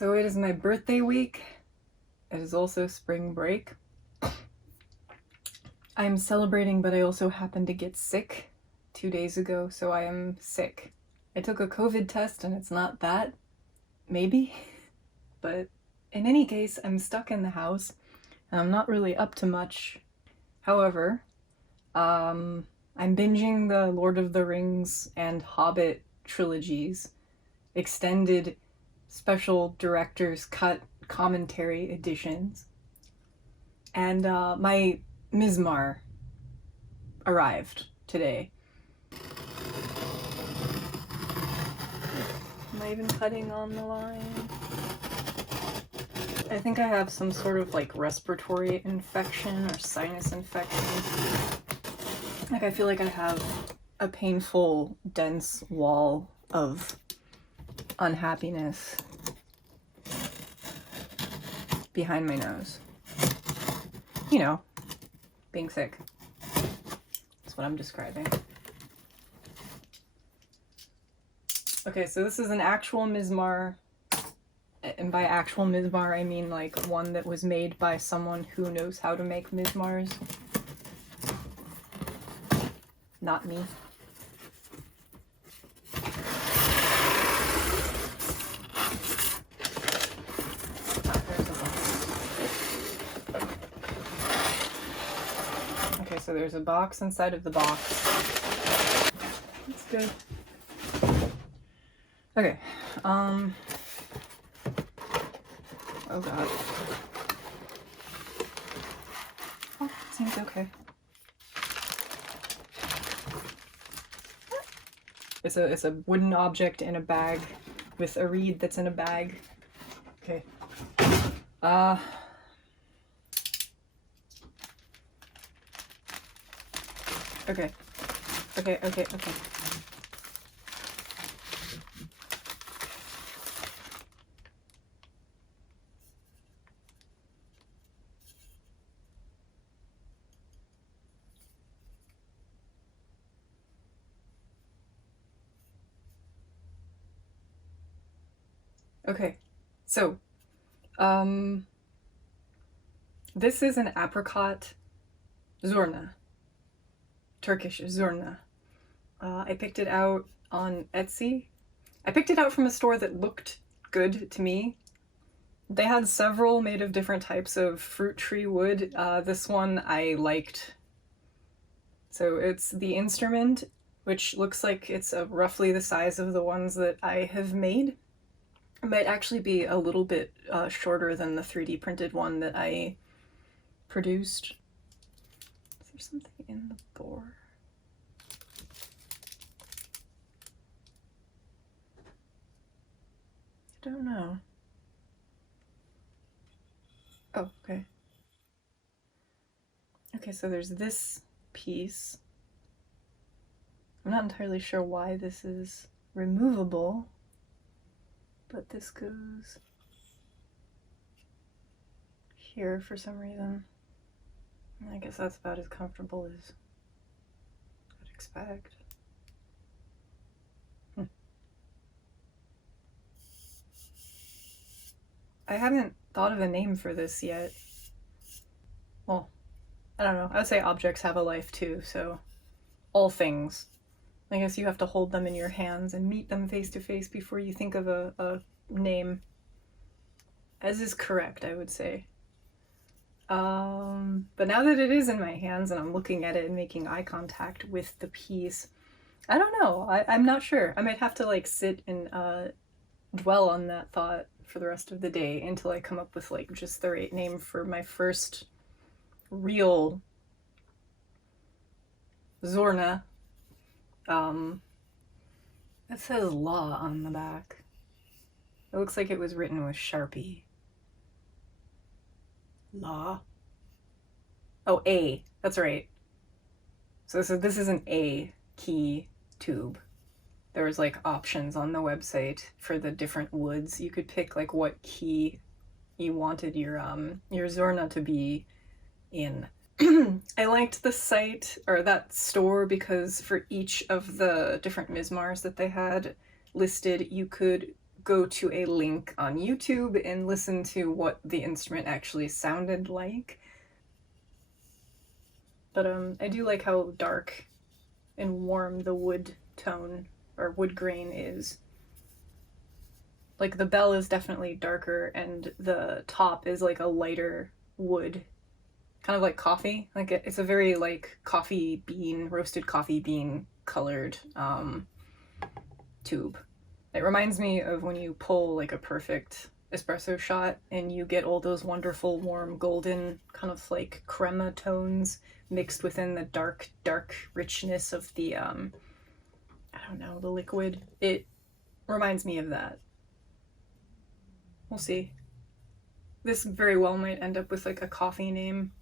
So it is my birthday week. It is also spring break. I'm celebrating, but I also happened to get sick 2 days ago, so I am sick. I took a COVID test and it's not that. Maybe. But in any case, I'm stuck in the house and I'm not really up to much. However, I'm binging the Lord of the Rings and Hobbit trilogies, extended special director's cut commentary editions. And my mizmar arrived today. Am I even cutting on the line? I think I have some sort of like respiratory infection or sinus infection. Like I feel like I have a painful, dense wall of unhappiness behind my nose. You know, being sick. That's what I'm describing. Okay, so this is an actual mizmar. And by actual mizmar, I mean like one that was made by someone who knows how to make mizmars. Not me. Okay, so there's a box inside of the box. That's good. Okay, oh god. Oh, seems okay. It's a wooden object in a bag with a reed that's in a bag. Okay. Okay. Okay. Okay, so, this is an apricot Zurna. Turkish Zurna. I picked it out on Etsy. I picked it out from a store that looked good to me. They had several made of different types of fruit tree wood. This one I liked. So it's the instrument, which looks like it's roughly the size of the ones that I have made. It might actually be a little bit shorter than the 3D printed one that I produced. Is there something in the bore? I don't know. Oh, okay. Okay, so there's this piece. I'm not entirely sure why this is removable, but this goes here for some reason. I guess that's about as comfortable as I'd expect. I haven't thought of a name for this yet. Well, I don't know. I would say objects have a life too, so all things. I guess you have to hold them in your hands and meet them face to face before you think of a name. As is correct, I would say. But now that it is in my hands and I'm looking at it and making eye contact with the piece, I don't know. I'm not sure. I might have to like sit and dwell on that thought for the rest of the day until I come up with like just the right name for my first real Zurna. It says law on the back. It looks like it was written with Sharpie. Law. Oh, A. That's right. So this is an A key tube. There was like options on the website for the different woods. You could pick like what key you wanted your Zurna to be in. I liked the site, or that store, because for each of the different mizmars that they had listed, you could go to a link on YouTube and listen to what the instrument actually sounded like. But I do like how dark and warm the wood tone or wood grain is. Like the bell is definitely darker and the top is like a lighter wood, kind of like coffee. Like it's a very like coffee bean, roasted coffee bean colored tube. It reminds me of when you pull like a perfect espresso shot and you get all those wonderful warm golden kind of like crema tones mixed within the dark richness of the I don't know, the liquid. It reminds me of that. We'll see. This very well might end up with like a coffee name.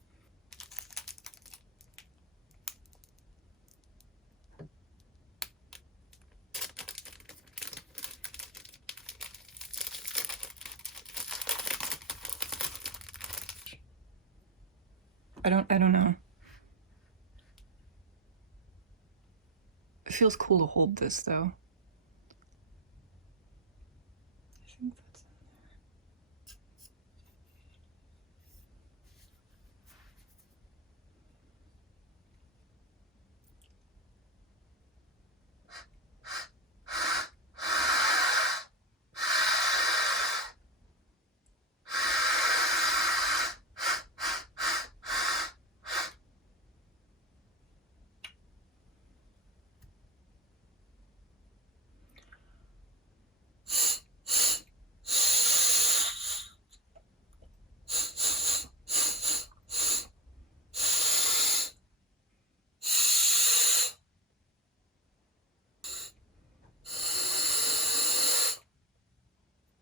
I don't know. It feels cool to hold this though. I think that's in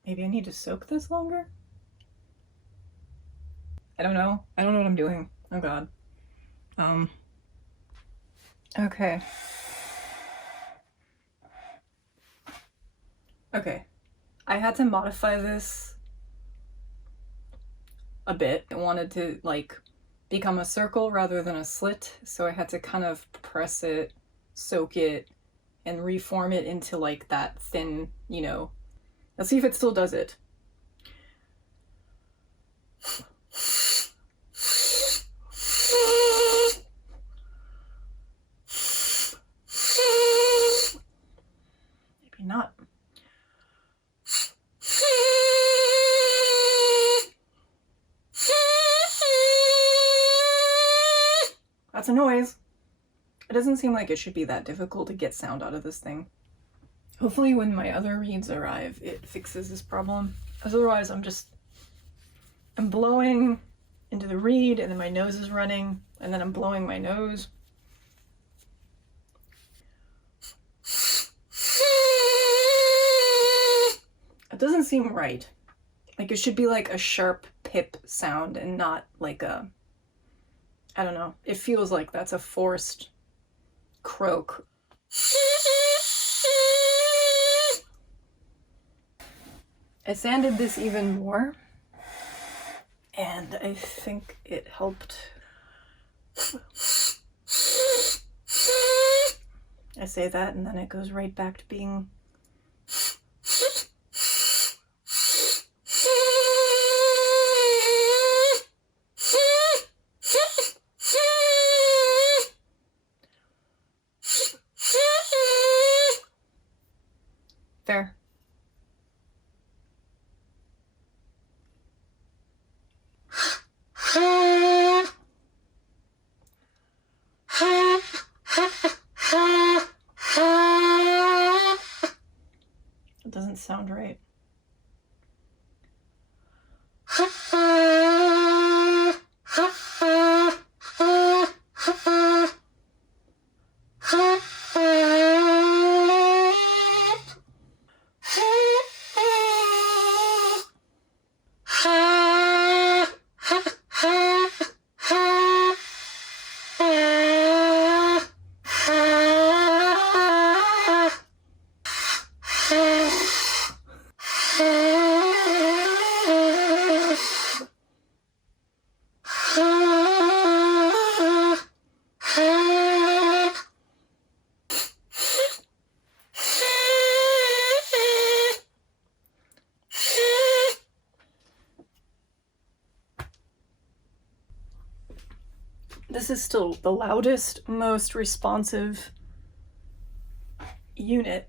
Maybe I need to soak this longer? I don't know. I don't know what I'm doing. Oh god. Okay. Okay. I had to modify this a bit. I wanted to like become a circle rather than a slit, so I had to kind of press it, soak it, and reform it into like that thin, you know. Let's see if it still does it. Maybe not. That's a noise. It doesn't seem like it should be that difficult to get sound out of this thing. Hopefully when my other reeds arrive, it fixes this problem. As otherwise, I'm blowing into the reed and then my nose is running and then I'm blowing my nose. It doesn't seem right. Like it should be like a sharp pip sound and not like a, I don't know. It feels like that's a forced croak. I sanded this even more, and I think it helped. I say that, and then it goes right back to being... Fair. It doesn't sound right. This is still the loudest, most responsive unit.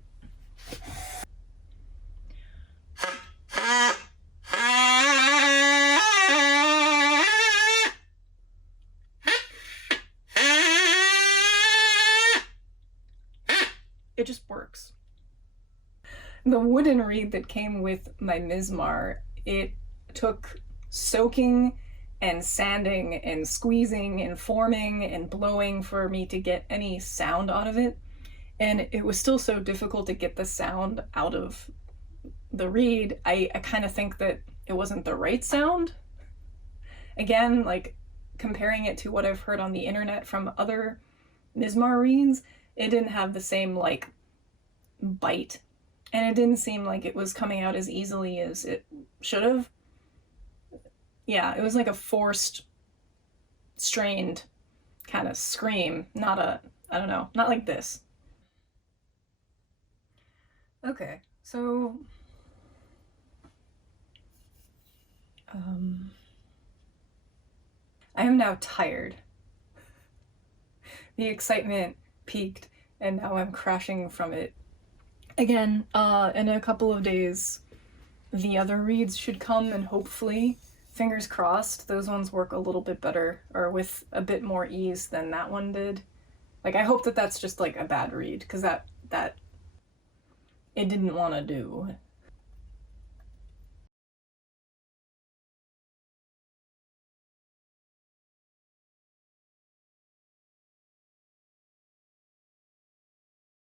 It just works. The wooden reed that came with my mizmar, it took soaking and sanding and squeezing and forming and blowing for me to get any sound out of it. And it was still so difficult to get the sound out of the reed. I kind of think that it wasn't the right sound. Again, like comparing it to what I've heard on the internet from other mizmar reeds, it didn't have the same like bite, and it didn't seem like it was coming out as easily as it should have. Yeah, it was like a forced, strained kind of scream, not a, I don't know, not like this. Okay, so I am now tired. The excitement peaked, and now I'm crashing from it. Again, in a couple of days, the other reeds should come, and hopefully, fingers crossed, those ones work a little bit better, or with a bit more ease than that one did. Like, I hope that that's just like a bad reed, because that it didn't want to do.